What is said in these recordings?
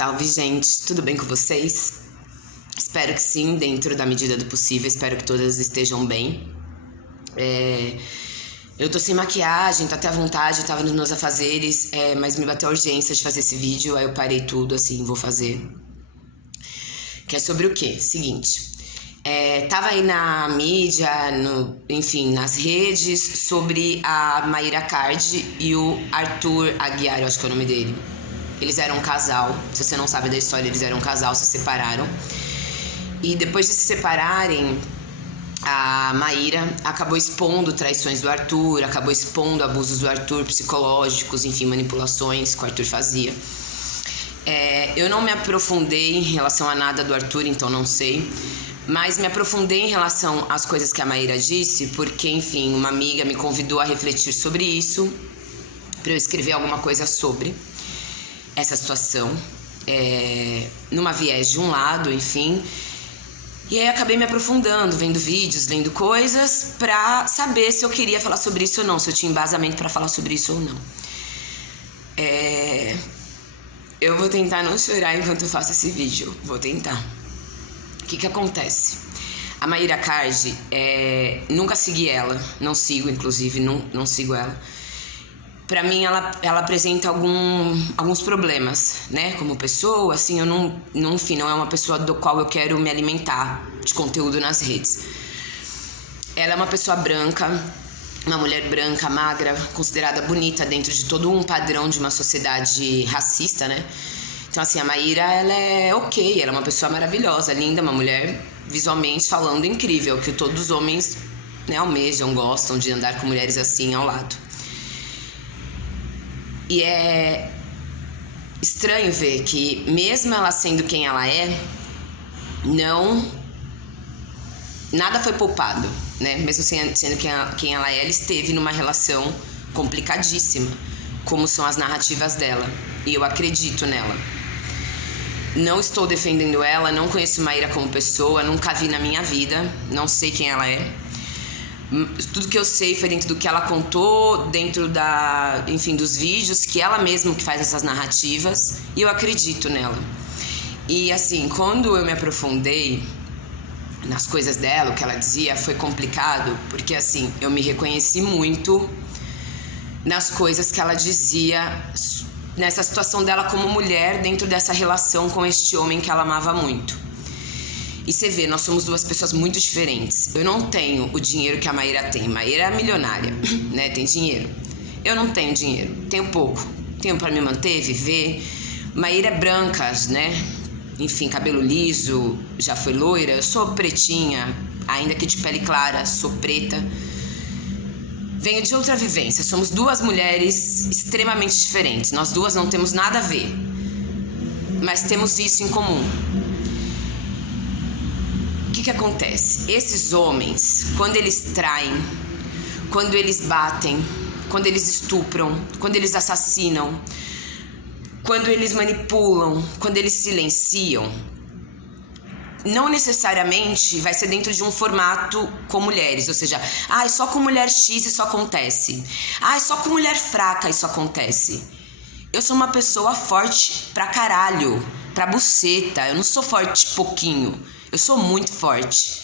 Salve, gente! Tudo bem com vocês? Espero que sim, dentro da medida do possível. Espero que todas estejam bem. Eu tô sem maquiagem, tô até à vontade, tava nos meus afazeres, mas me bateu a urgência de fazer esse vídeo, aí eu parei tudo, assim, vou fazer. Que é sobre o quê? Seguinte, tava aí na mídia, enfim, nas redes, sobre a Mayra Card e o Arthur Aguiar, eu acho que é o nome dele. Eles eram um casal, se você não sabe da história, eles eram um casal, se separaram. E depois de se separarem, a Mayra acabou expondo traições do Arthur, acabou expondo abusos do Arthur, psicológicos, enfim, manipulações que o Arthur fazia. Eu não me aprofundei em relação a nada do Arthur, então não sei. Mas me aprofundei em relação às coisas que a Mayra disse, porque, enfim, uma amiga me convidou a refletir sobre isso, para eu escrever alguma coisa sobre essa situação, numa viés de um lado, enfim. E aí acabei me aprofundando, vendo vídeos, lendo coisas, pra saber se eu queria falar sobre isso ou não, se eu tinha embasamento pra falar sobre isso ou não. Eu vou tentar não chorar enquanto eu faço esse vídeo, vou tentar. O que acontece? A Mayra Card, nunca segui ela, não sigo, inclusive, não sigo ela. Pra mim, ela apresenta alguns problemas, né? Como pessoa, assim, enfim, não é uma pessoa do qual eu quero me alimentar de conteúdo nas redes. Ela é uma pessoa branca, uma mulher branca, magra, considerada bonita dentro de todo um padrão de uma sociedade racista, né? Então, assim, a Mayra, ela é ok, ela é uma pessoa maravilhosa, linda, uma mulher visualmente falando incrível, que todos os homens, né, almejam, gostam de andar com mulheres assim ao lado. E é estranho ver que, mesmo ela sendo quem ela é, nada foi poupado, né? Mesmo sendo quem ela é, ela esteve numa relação complicadíssima, como são as narrativas dela. E eu acredito nela. Não estou defendendo ela, não conheço Mayra como pessoa, nunca vi na minha vida, não sei quem ela é. Tudo que eu sei foi dentro do que ela contou, dentro enfim, dos vídeos, que ela mesma que faz essas narrativas, e eu acredito nela. E assim, quando eu me aprofundei nas coisas dela, o que ela dizia, foi complicado, porque assim, eu me reconheci muito nas coisas que ela dizia, nessa situação dela como mulher, dentro dessa relação com este homem que ela amava muito. E você vê, nós somos duas pessoas muito diferentes. Eu não tenho o dinheiro que a Mayra tem. Mayra é milionária, né? Tem dinheiro. Eu não tenho dinheiro. Tenho pouco. Tenho pra me manter, viver. Mayra é branca, né? Enfim, cabelo liso, já foi loira. Eu sou pretinha, ainda que de pele clara, sou preta. Venho de outra vivência. Somos duas mulheres extremamente diferentes. Nós duas não temos nada a ver. Mas temos isso em comum. O que acontece? Esses homens, quando eles traem, quando eles batem, quando eles estupram, quando eles assassinam, quando eles manipulam, quando eles silenciam, não necessariamente vai ser dentro de um formato com mulheres, ou seja, só com mulher X isso acontece, só com mulher fraca isso acontece. Eu sou uma pessoa forte pra caralho, pra buceta, eu não sou forte pouquinho. Eu sou muito forte.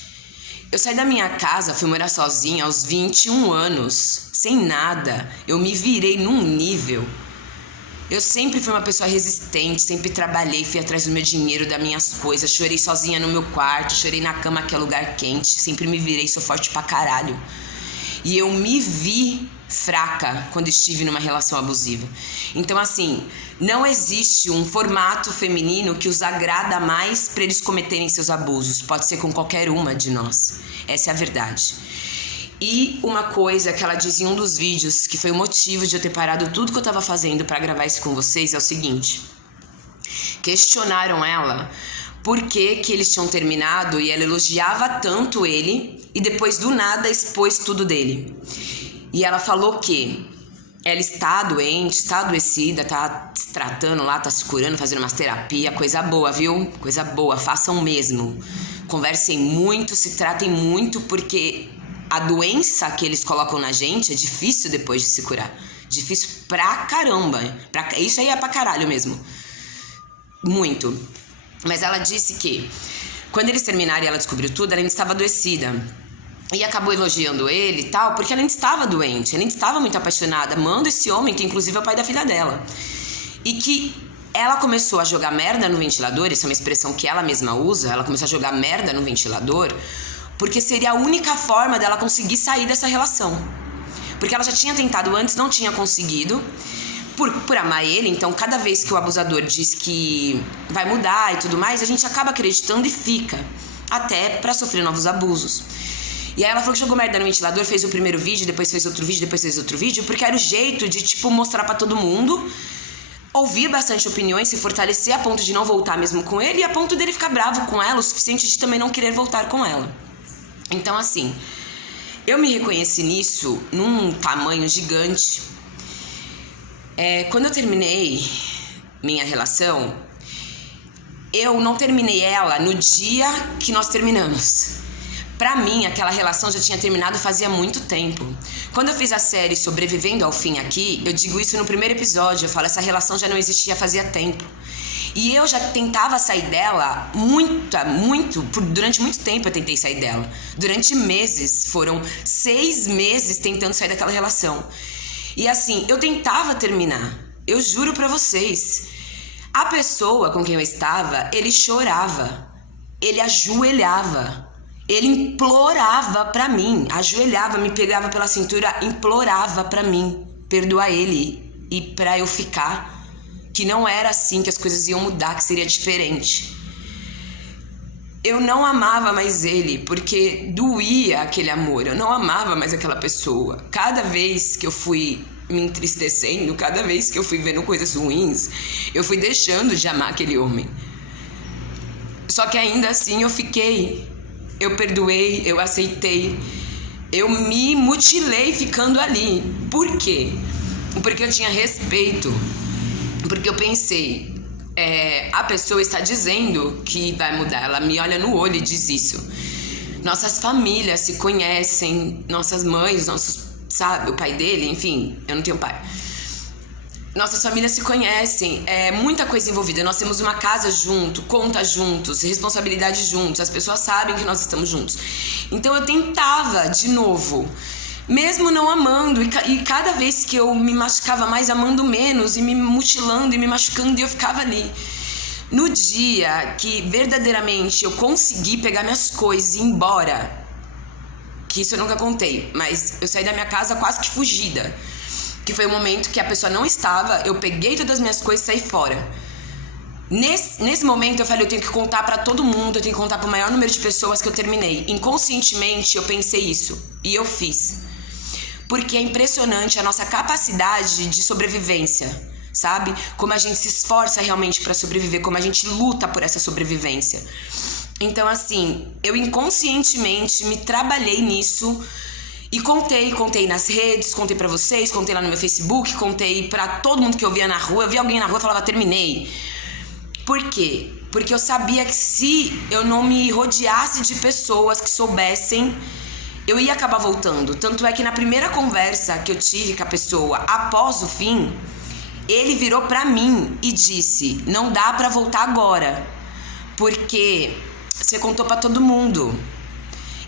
Eu saí da minha casa, fui morar sozinha aos 21 anos, sem nada. Eu me virei num nível. Eu sempre fui uma pessoa resistente, sempre trabalhei, fui atrás do meu dinheiro, das minhas coisas. Chorei sozinha no meu quarto, chorei na cama que é lugar quente. Sempre me virei, sou forte pra caralho. E eu me vi fraca quando estive numa relação abusiva. Então, assim, não existe um formato feminino que os agrada mais para eles cometerem seus abusos. Pode ser com qualquer uma de nós. Essa é a verdade. E uma coisa que ela diz em um dos vídeos, que foi o motivo de eu ter parado tudo que eu tava fazendo para gravar isso com vocês, é o seguinte. Questionaram ela por que eles tinham terminado e ela elogiava tanto ele e depois do nada expôs tudo dele. E ela falou que ela está doente, está adoecida, tá se tratando lá, tá se curando, fazendo umas terapias, coisa boa, viu? Coisa boa, façam mesmo. Conversem muito, se tratem muito, porque a doença que eles colocam na gente é difícil depois de se curar. Difícil pra caramba. Isso aí é pra caralho mesmo. muito. Mas ela disse que quando eles terminaram e ela descobriu tudo, ela ainda estava adoecida. E acabou elogiando ele e tal, porque ela ainda estava doente, ela ainda estava muito apaixonada, amando esse homem, que inclusive é o pai da filha dela. E que ela começou a jogar merda no ventilador, isso é uma expressão que ela mesma usa, ela começou a jogar merda no ventilador, porque seria a única forma dela conseguir sair dessa relação. Porque ela já tinha tentado antes, não tinha conseguido, por amar ele. Então cada vez que o abusador diz que vai mudar e tudo mais, a gente acaba acreditando e fica, até pra sofrer novos abusos. E aí ela falou que jogou merda no ventilador, fez o primeiro vídeo, depois fez outro vídeo, depois fez outro vídeo, porque era o jeito de, tipo, mostrar pra todo mundo, ouvir bastante opiniões, se fortalecer a ponto de não voltar mesmo com ele e a ponto dele ficar bravo com ela, o suficiente de também não querer voltar com ela. Então, assim, eu me reconheci nisso num tamanho gigante. Quando eu terminei minha relação, eu não terminei ela no dia que nós terminamos. Pra mim, aquela relação já tinha terminado fazia muito tempo. Quando eu fiz a série Sobrevivendo ao Fim aqui, eu digo isso no primeiro episódio, eu falo, essa relação já não existia fazia tempo. E eu já tentava sair dela durante muito tempo eu tentei sair dela. Durante meses, foram 6 meses tentando sair daquela relação. E assim, eu tentava terminar, eu juro pra vocês. A pessoa com quem eu estava, ele chorava, ele ajoelhava. Ele implorava pra mim, ajoelhava, me pegava pela cintura, implorava pra mim perdoar ele e pra eu ficar, que não era assim, que as coisas iam mudar, que seria diferente. Eu não amava mais ele, porque doía aquele amor, eu não amava mais aquela pessoa. Cada vez que eu fui me entristecendo, cada vez que eu fui vendo coisas ruins, eu fui deixando de amar aquele homem. Só que ainda assim eu perdoei, eu aceitei, eu me mutilei ficando ali. Por quê? Porque eu tinha respeito, porque eu pensei, a pessoa está dizendo que vai mudar, ela me olha no olho e diz isso. Nossas famílias se conhecem, nossas mães, sabe, o pai dele, enfim, eu não tenho pai. Nossas famílias se conhecem, muita coisa envolvida. Nós temos uma casa junto, conta juntos, responsabilidade juntos. As pessoas sabem que nós estamos juntos. Então eu tentava de novo, mesmo não amando. E cada vez que eu me machucava mais, amando menos, e me mutilando e me machucando, e eu ficava ali. No dia que verdadeiramente eu consegui pegar minhas coisas e ir embora, que isso eu nunca contei, mas eu saí da minha casa quase que fugida. Que foi o momento que a pessoa não estava, eu peguei todas as minhas coisas e saí fora. Nesse momento eu falei, eu tenho que contar pra todo mundo, eu tenho que contar pro maior número de pessoas que eu terminei. Inconscientemente eu pensei isso, e eu fiz. Porque é impressionante a nossa capacidade de sobrevivência, sabe? Como a gente se esforça realmente pra sobreviver, como a gente luta por essa sobrevivência. Então assim, eu inconscientemente me trabalhei nisso. E contei nas redes, contei pra vocês, contei lá no meu Facebook, contei pra todo mundo que eu via na rua. Eu via alguém na rua e falava, terminei. Por quê? Porque eu sabia que se eu não me rodeasse de pessoas que soubessem, eu ia acabar voltando. Tanto é que na primeira conversa que eu tive com a pessoa após o fim, ele virou pra mim e disse, não dá pra voltar agora, porque você contou pra todo mundo.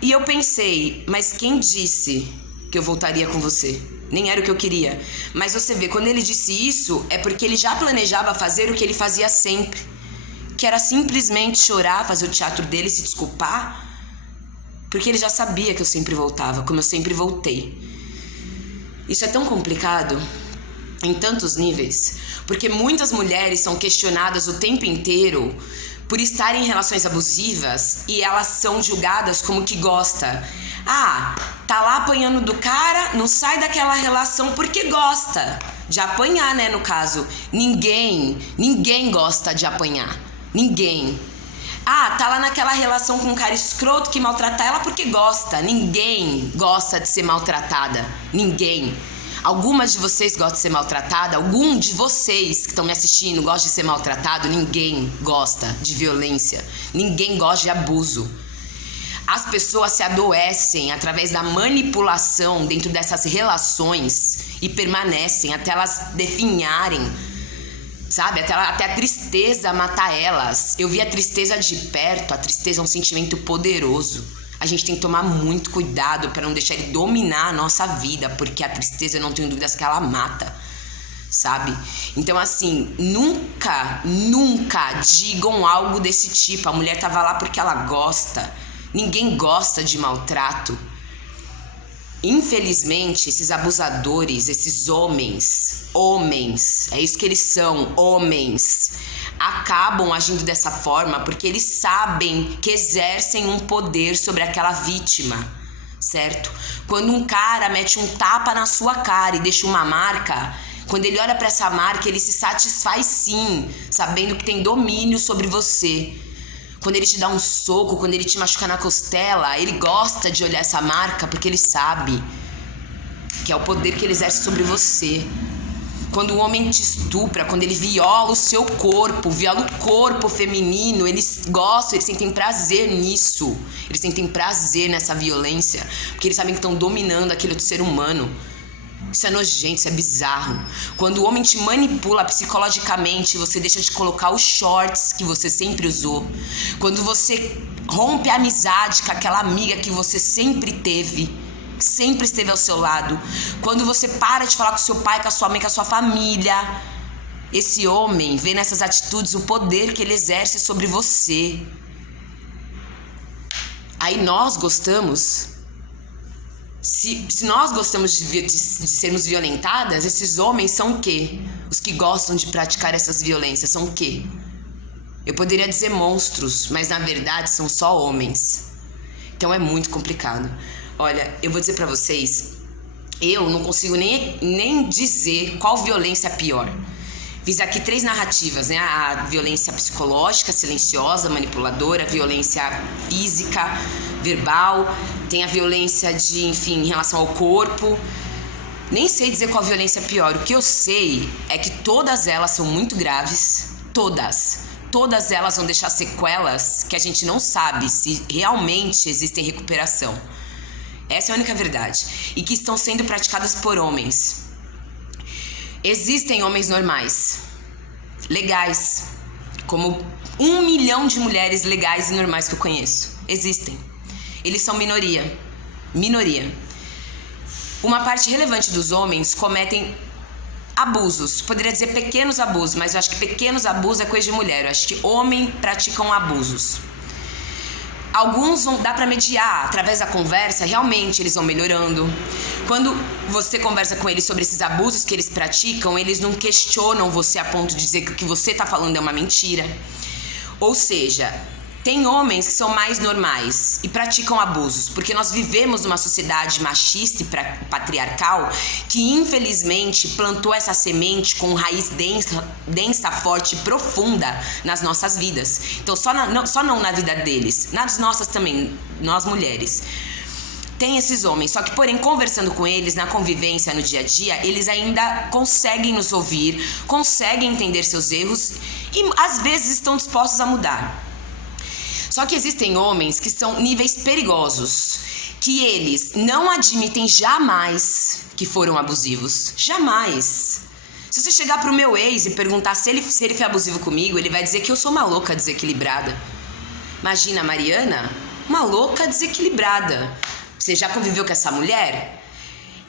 E eu pensei, mas quem disse que eu voltaria com você? Nem era o que eu queria. Mas você vê, quando ele disse isso, é porque ele já planejava fazer o que ele fazia sempre. Que era simplesmente chorar, fazer o teatro dele, se desculpar. Porque ele já sabia que eu sempre voltava, como eu sempre voltei. Isso é tão complicado, em tantos níveis. Porque muitas mulheres são questionadas o tempo inteiro por estarem em relações abusivas e elas são julgadas como que gosta. Ah, tá lá apanhando do cara, não sai daquela relação porque gosta de apanhar, né, no caso. Ninguém gosta de apanhar. Ninguém. Ah, tá lá naquela relação com um cara escroto que maltrata ela porque gosta. Ninguém gosta de ser maltratada. Ninguém. Algumas de vocês gostam de ser maltratada? Algum de vocês que estão me assistindo gosta de ser maltratado? Ninguém gosta de violência. Ninguém gosta de abuso. As pessoas se adoecem através da manipulação dentro dessas relações e permanecem até elas definharem sabe? Até a tristeza matar elas. Eu vi a tristeza de perto. A tristeza é um sentimento poderoso. A gente tem que tomar muito cuidado para não deixar ele dominar a nossa vida, porque a tristeza, eu não tenho dúvidas que ela mata, sabe? Então, assim, nunca digam algo desse tipo. A mulher tava lá porque ela gosta. Ninguém gosta de maltrato. Infelizmente, esses abusadores, esses homens, é isso que eles são, homens, acabam agindo dessa forma porque eles sabem que exercem um poder sobre aquela vítima, certo? Quando um cara mete um tapa na sua cara e deixa uma marca, quando ele olha para essa marca, ele se satisfaz sim, sabendo que tem domínio sobre você. Quando ele te dá um soco, quando ele te machuca na costela, ele gosta de olhar essa marca porque ele sabe que é o poder que ele exerce sobre você. Quando o homem te estupra, quando ele viola o seu corpo, viola o corpo feminino, eles gostam, eles sentem prazer nisso. Eles sentem prazer nessa violência, porque eles sabem que estão dominando aquele outro ser humano. Isso é nojento, isso é bizarro. Quando o homem te manipula psicologicamente, você deixa de colocar os shorts que você sempre usou. Quando você rompe a amizade com aquela amiga que você sempre teve, que sempre esteve ao seu lado. Quando você para de falar com seu pai, com a sua mãe, com a sua família. Esse homem vê nessas atitudes o poder que ele exerce sobre você. Aí nós gostamos... Se nós gostamos de sermos violentadas, esses homens são o quê? Os que gostam de praticar essas violências são o quê? Eu poderia dizer monstros, mas na verdade são só homens. Então é muito complicado. Olha, eu vou dizer pra vocês, eu não consigo nem dizer qual violência é pior. Fiz aqui 3 narrativas, né? A violência psicológica, silenciosa, manipuladora, a violência física, verbal, tem a violência em relação ao corpo. Nem sei dizer qual violência é pior. O que eu sei é que todas elas são muito graves, todas elas vão deixar sequelas que a gente não sabe se realmente existem recuperação. Essa é a única verdade. E que estão sendo praticadas por homens. Existem homens normais, legais, como 1 milhão de mulheres legais e normais que eu conheço. Existem. Eles são minoria. Uma parte relevante dos homens cometem abusos. Poderia dizer pequenos abusos, mas eu acho que pequenos abusos é coisa de mulher. Eu acho que homens praticam abusos. Alguns dá pra mediar, através da conversa, realmente eles vão melhorando. Quando você conversa com eles sobre esses abusos que eles praticam, eles não questionam você a ponto de dizer que o que você tá falando é uma mentira. Ou seja, tem homens que são mais normais e praticam abusos, porque nós vivemos numa sociedade machista e patriarcal que infelizmente plantou essa semente com raiz densa, forte e profunda nas nossas vidas. Então só não na vida deles, nas nossas também, nós mulheres. Tem esses homens, só que porém conversando com eles, na convivência, no dia a dia, eles ainda conseguem nos ouvir, conseguem entender seus erros e às vezes estão dispostos a mudar. Só que existem homens que são níveis perigosos, que eles não admitem jamais que foram abusivos. Jamais. Se você chegar pro meu ex e perguntar se ele foi abusivo comigo, ele vai dizer que eu sou uma louca desequilibrada. Imagina a Mariana, uma louca desequilibrada. Você já conviveu com essa mulher?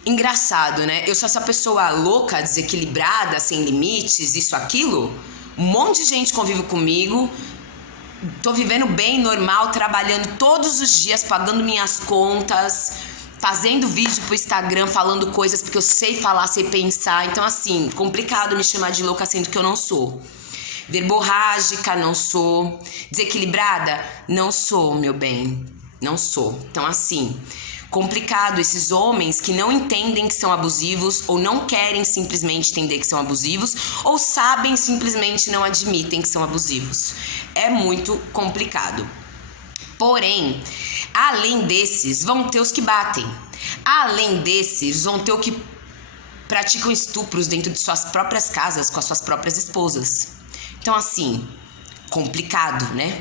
Engraçado, né? Eu sou essa pessoa louca, desequilibrada, sem limites, isso, aquilo. Um monte de gente convive comigo. Tô vivendo bem, normal, trabalhando todos os dias, pagando minhas contas, fazendo vídeo pro Instagram, falando coisas porque eu sei falar, sei pensar. Então, assim, complicado me chamar de louca sendo que eu não sou. Verborrágica, não sou. Desequilibrada? Não sou, meu bem. Não sou. Então, assim, complicado esses homens que não entendem que são abusivos ou não querem simplesmente entender que são abusivos ou sabem simplesmente não admitem que são abusivos. É muito complicado. Porém, além desses, vão ter os que batem. Além desses, vão ter os que praticam estupros dentro de suas próprias casas com as suas próprias esposas. Então, assim, complicado, né?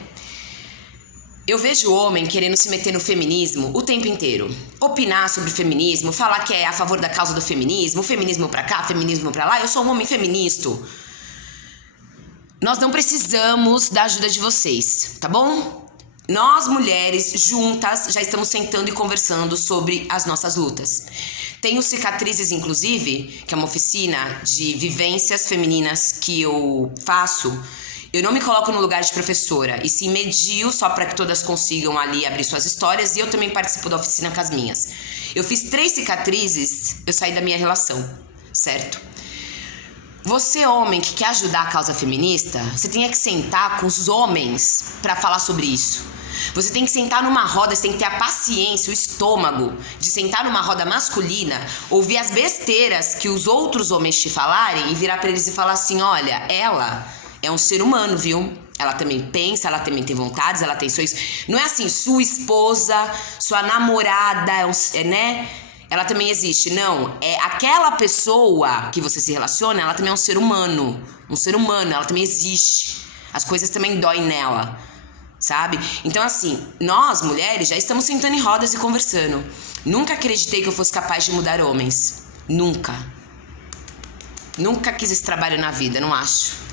Eu vejo o homem querendo se meter no feminismo o tempo inteiro. Opinar sobre o feminismo, falar que é a favor da causa do feminismo, feminismo pra cá, feminismo pra lá. Eu sou um homem feminista. nós não precisamos da ajuda de vocês, tá bom? Nós, mulheres, juntas, já estamos sentando e conversando sobre as nossas lutas. Tenho Cicatrizes, inclusive, que é uma oficina de vivências femininas que eu faço. Eu não me coloco no lugar de professora, e sim medio só para que todas consigam ali abrir suas histórias, e eu também participo da oficina com as minhas. Eu fiz 3 cicatrizes, eu saí da minha relação, certo? Você, homem, que quer ajudar a causa feminista, você tem que sentar com os homens para falar sobre isso. Você tem que sentar numa roda, você tem que ter a paciência, o estômago de sentar numa roda masculina, ouvir as besteiras que os outros homens te falarem e virar para eles e falar assim, olha, ela é um ser humano, viu? Ela também pensa, ela também tem vontades, ela tem sonhos. Não é assim, sua esposa, sua namorada, né? Ela também existe. Não, é aquela pessoa que você se relaciona, ela também é um ser humano. Um ser humano, ela também existe. As coisas também doem nela, sabe? Então assim, nós mulheres já estamos sentando em rodas e conversando. Nunca acreditei que eu fosse capaz de mudar homens. Nunca. Nunca quis esse trabalho na vida, não acho.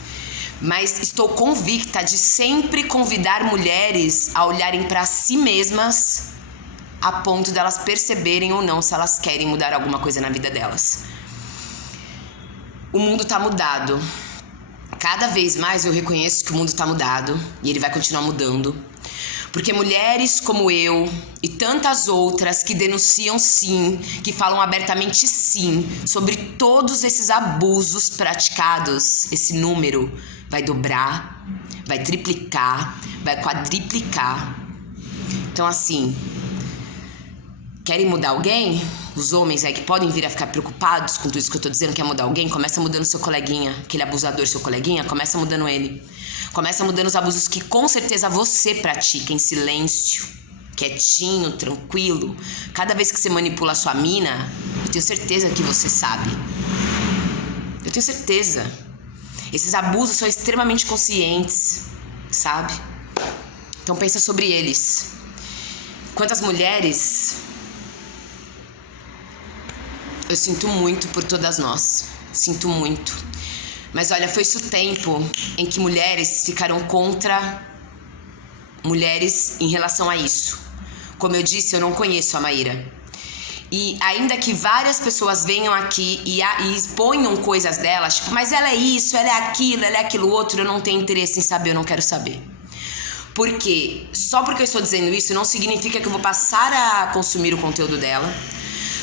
Mas estou convicta de sempre convidar mulheres a olharem para si mesmas a ponto delas perceberem ou não se elas querem mudar alguma coisa na vida delas. O mundo tá mudado. Cada vez mais eu reconheço que o mundo tá mudado e ele vai continuar mudando. Porque mulheres como eu e tantas outras que denunciam sim, que falam abertamente sim sobre todos esses abusos praticados, esse número vai dobrar, vai triplicar, vai quadriplicar. Então assim, querem mudar alguém? Os homens aí que podem vir a ficar preocupados com tudo isso que eu tô dizendo, quer mudar alguém? Começa mudando seu coleguinha, aquele abusador, seu coleguinha, começa mudando ele. Começa mudando os abusos que com certeza você pratica em silêncio, quietinho, tranquilo. Cada vez que você manipula a sua mina, eu tenho certeza que você sabe. Eu tenho certeza. Esses abusos são extremamente conscientes, sabe? Então pensa sobre eles. Quantas mulheres... Eu sinto muito por todas nós. Sinto muito. Mas olha, foi-se o tempo em que mulheres ficaram contra mulheres em relação a isso. Como eu disse, eu não conheço a Maíra. E ainda que várias pessoas venham aqui e exponham coisas delas, tipo, mas ela é isso, ela é aquilo outro, eu não tenho interesse em saber, eu não quero saber. Porque só porque eu estou dizendo isso não significa que eu vou passar a consumir o conteúdo dela.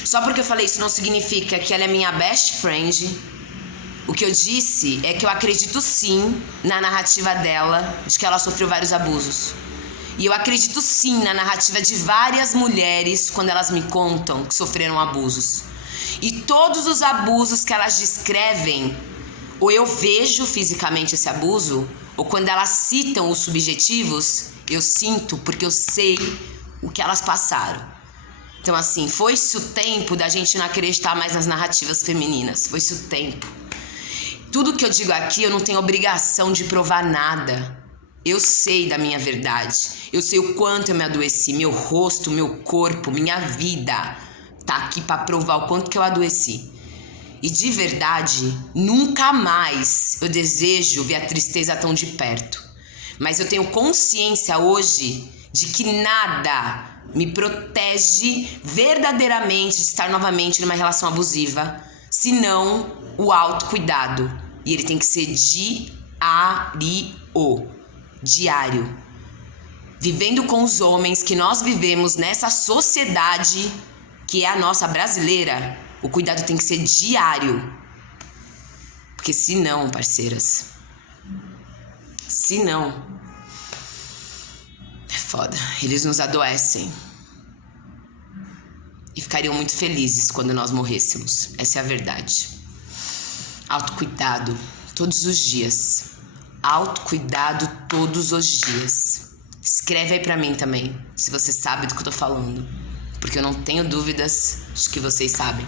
Só porque eu falei isso não significa que ela é minha best friend. O que eu disse é que eu acredito sim na narrativa dela de que ela sofreu vários abusos. E eu acredito sim na narrativa de várias mulheres quando elas me contam que sofreram abusos. E todos os abusos que elas descrevem, ou eu vejo fisicamente esse abuso, ou quando elas citam os subjetivos, eu sinto porque eu sei o que elas passaram. Então assim, foi-se o tempo da gente não acreditar mais nas narrativas femininas. Foi-se o tempo. Tudo que eu digo aqui, eu não tenho obrigação de provar nada. Eu sei da minha verdade. Eu sei o quanto eu me adoeci. Meu rosto, meu corpo, minha vida tá aqui pra provar o quanto que eu adoeci. E de verdade, nunca mais eu desejo ver a tristeza tão de perto. Mas eu tenho consciência hoje de que nada me protege verdadeiramente de estar novamente numa relação abusiva, senão o autocuidado. E ele tem que ser diário. Vivendo com os homens que nós vivemos nessa sociedade que é a nossa brasileira, o cuidado tem que ser diário. Porque senão, parceiras, senão, é foda. Eles nos adoecem. E ficariam muito felizes quando nós morrêssemos. Essa é a verdade. Autocuidado todos os dias. Autocuidado todos os dias. Escreve aí pra mim também, se você sabe do que eu tô falando. Porque eu não tenho dúvidas de que vocês sabem.